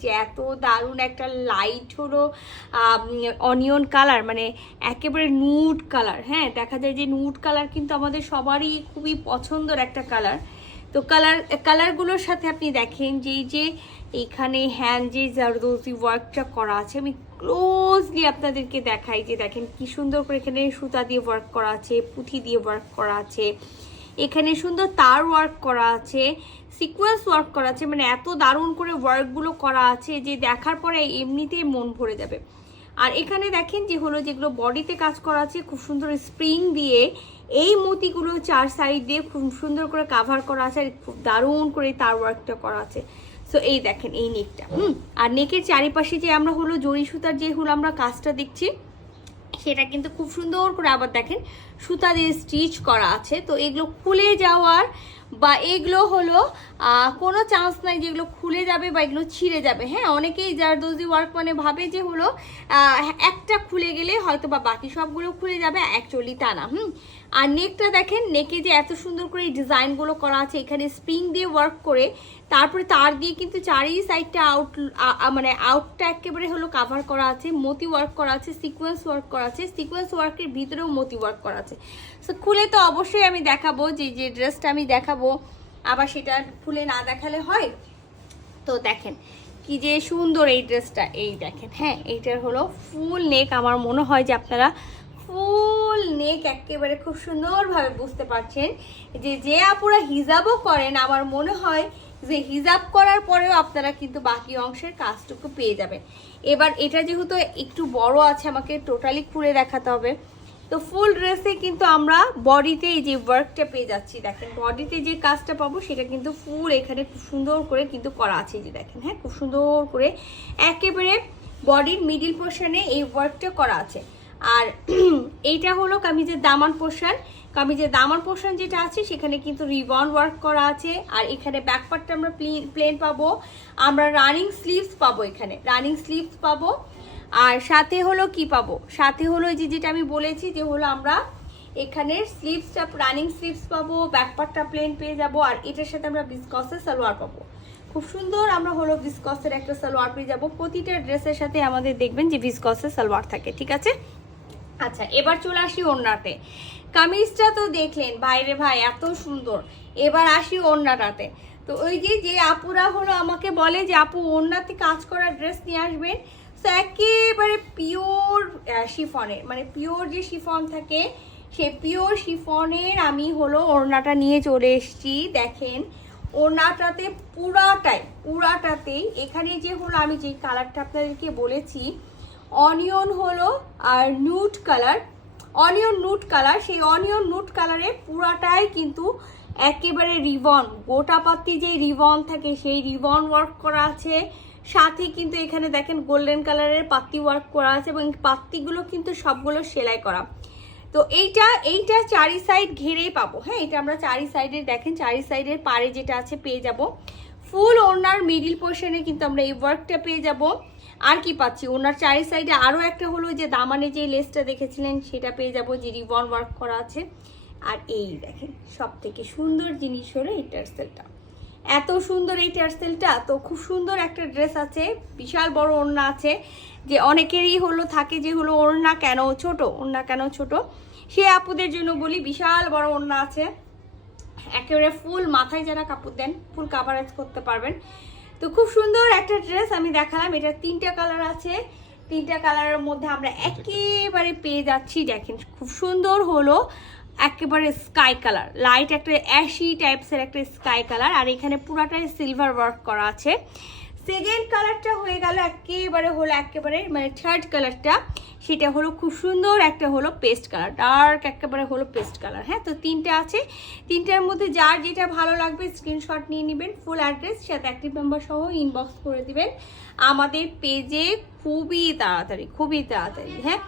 যে এত দারুণ একটা লাইট হলো অনিয়ন কালার, মানে একেবারে নুড কালার। হ্যাঁ, দেখা যায় যে নুড কালার কিন্তু আমাদের সবারই খুবই পছন্দের একটা কালার। তো কালারগুলোর সাথে আপনি দেখেন যে এখানে হ্যান্ড যে জারদোজি ওয়ার্কটা করা আছে, আমি ক্লোজলি আপনাদেরকে দেখাই যে দেখেন কি সুন্দর করে এখানে সুতা দিয়ে ওয়ার্ক করা আছে, পুঁথি দিয়ে ওয়ার্ক করা আছে, এখানে সুন্দর তার ওয়ার্ক করা আছে, সিকোয়েন্স ওয়ার্ক করা আছে। মানে এত দারুণ করে ওয়ার্কগুলো করা আছে যে দেখার পরে এমনিতেই মন ভরে যাবে। আর এখানে দেখেন যে হলো যেগুলো বডিতে কাজ করা আছে খুব সুন্দর স্প্রিং দিয়ে, এই মতিগুলো চার সাইড দিয়ে খুব সুন্দর করে কাভার করা আছে, আর খুব দারুণ করে তার ওয়ার্কটা করা আছে। সো এই দেখেন এই নেকটা, আর নেকের চারিপাশে যে আমরা হলো জরি সুতার যে হলো আমরা কাজটা দেখছি, সেটা কিন্তু খুব সুন্দর করে আবার দেখেন সুতা দিয়ে স্টিচ করা আছে। তো এগুলো খুলে যাওয়ার বা এগুলো হলো কোনো চান্স নাই যেগুলো খুলে যাবে বা এগুলো ছিঁড়ে যাবে। হ্যাঁ, অনেকেই জারদোজি ওয়ার্ক মানে ভাবে যে হলো একটা খুলে গেলে হয়তো বা বাকি সবগুলো খুলে যাবে, অ্যাকচুয়ালি তা না। আর নেকটা দেখেন, নেকে যে এত সুন্দর করে এই ডিজাইনগুলো করা আছে, এখানে স্প্রিং দিয়ে ওয়ার্ক করে তারপরে তার দিয়ে কিন্তু চারি সাইডটা মানে আউটটা একেবারে হলো কাভার করা আছে, মতি ওয়ার্ক করা আছে, সিকোয়েন্স ওয়ার্ক করা আছে, সিকোয়েন্স ওয়ার্কের ভিতরেও মতি ওয়ার্ক করা আছে। সো খুলে তো অবশ্যই আমি দেখাবো, যে ড্রেসটা আমি দেখাবো আবার সেটা খুলে না দেখালে হয়। তো দেখেন কি যে সুন্দর এই ড্রেসটা, এই দেখেন। হ্যাঁ, এইটার হলো ফুল নেক। আমার মনে হয় যে আপনারা ফুল নেক একেবারে খুব সুন্দরভাবে বুঝতে পারছেন যে আপুরা হিজাবও করেন, আমার মনে হয় যে হিজাব করার পরেও আপনারা কিন্তু বাকি অংশের কাজটুকু পেয়ে যাবেন। এবার এটা যেহেতু একটু বড় আছে, আমাকে টোটালি খুলে দেখাতে হবে। তো ফুল ড্রেসে কিন্তু আমরা বডিতে এই যে ওয়ার্কটা পেয়ে যাচ্ছি, দেখেন বডিতে যে কাজটা পাবো সেটা কিন্তু ফুল এখানে খুব সুন্দর করে কিন্তু করা আছে, যে দেখেন। হ্যাঁ, খুব সুন্দর করে একেবারে বডির মিডিল পোর্শনে এই ওয়ার্কটা করা আছে। আর এইটা হলো কামিজের দামান পোর্শন। কামিজের দামান পোর্শন যেটা আছে সেখানে কিন্তু রিবন ওয়ার্ক করা আছে। আর এখানে ব্যাকপার্টটা আমরা প্লেন পাবো, আমরা রানিং স্লিভস পাবো, এখানে রানিং স্লিভস পাবো। আর সাথে হলো কি পাবো, সাথে হলো যে যেটা আমি বলেছি যে হলো আমরা এখানে স্লিভসটা রানিং স্লিভস পাবো, ব্যাকপার্টটা প্লেন পেয়ে যাবো। আর এটার সাথে আমরা ভিসকসের সালোয়ার পাবো, খুব সুন্দর আমরা হলো ভিসকসের একটা সালোয়ার পেয়ে যাবো। প্রতিটা ড্রেসের সাথে আমাদের দেখবেন যে ভিসকসের সালোয়ার থাকে, ঠিক আছে। আচ্ছা, এবার চলে আসি ওড়নাতে। কামিজটা তো দেখলেন বাইরে ভাই এত সুন্দর, এবার আসি ওড়নাটাতে। তো ওই যে আপুরা হলো আমাকে বলে যে আপু ওড়নাতে কাজ করা ড্রেস নিয়ে আসবেন, তো একেবারে পিওর শিফনের, মানে পিওর যে শিফন থাকে সেই পিওর শিফনের আমি হলো ওড়নাটা নিয়ে চলে এসেছি। দেখেন ওড়নাটাতে পুরাটাতেই এখানে যে হলো আমি যে কালারটা আপনাদেরকে বলেছি অনিয়ন হলো আর nude colour, onion nude colour, সেই অনিয়ন নুড কালারে পুরাটাই কিন্তু একেবারে রিবন, গোটা পাত্তি যে রিবন থাকে সেই রিবন ওয়ার্ক করা আছে। সাথে কিন্তু এখানে দেখেন গোল্ডেন কালারের পাত্তি ওয়ার্ক করা আছে এবং পাত্তিগুলো কিন্তু সবগুলো সেলাই করা। তো এইটা চারি সাইড ঘিরেই পাবো। হ্যাঁ, এটা আমরা চারি সাইডে দেখেন চারি সাইডের পারে যেটা আছে পেয়ে যাব। ফুল ওড়নার মিডিল পোর্শনে কিন্তু আমরা এই ওয়ার্কটা পেয়ে যাব। আর কি পাচ্ছি, ওনার চারি সাইডে আরও একটা হলো যে দামানে যে লেসটা দেখেছিলেন সেটা পেয়ে যাব, যে রিবন ওয়ার্ক করা আছে। আর এই দেখেন সব থেকে সুন্দর জিনিস হলো এই টার্সেলটা, এত সুন্দর এই টার্সেলটা। তো খুব সুন্দর একটা ড্রেস আছে, বিশাল বড় ওড়না আছে। যে অনেকেরই হলো থাকে যে হলো ওড়না কেন ছোট, সে আপুদের জন্য বলি বিশাল বড় ওড়না আছে, একেবারে ফুল মাথায় যারা কাপড় দেন ফুল কাভারেজ করতে পারবেন। তো খুব সুন্দর একটা ড্রেস আমি দেখালাম। এটা 3টা কালার আছে, 3টা কালারের মধ্যে আমরা একেবারে পেয়ে যাচ্ছি। দেখেন খুব সুন্দর হলো একেবারে স্কাই কালার, লাইট একটা অ্যাশি টাইপসের একটা স্কাই কালার। আর এখানে পুরাটাই সিলভার ওয়ার্ক করা আছে। সেকেন্ড কালারটা হয়ে গেল একেবারে মানে থার্ড কালারটা, সেটা হলো খুব সুন্দর একটা হলো পেস্ট কালার, ডার্ক একেবারে হলো পেস্ট কালার। হ্যাঁ, তো 3টা আছে, 3টার মধ্যে যার যেটা ভালো লাগবে স্ক্রিনশট নিয়ে নেবেন, ফুল অ্যাড্রেস সাথে অ্যাক্টিভ নাম্বার সহ ইনবক্স করে দিবেন আমাদের পেজে খুবই তাড়াতাড়ি। হ্যাঁ,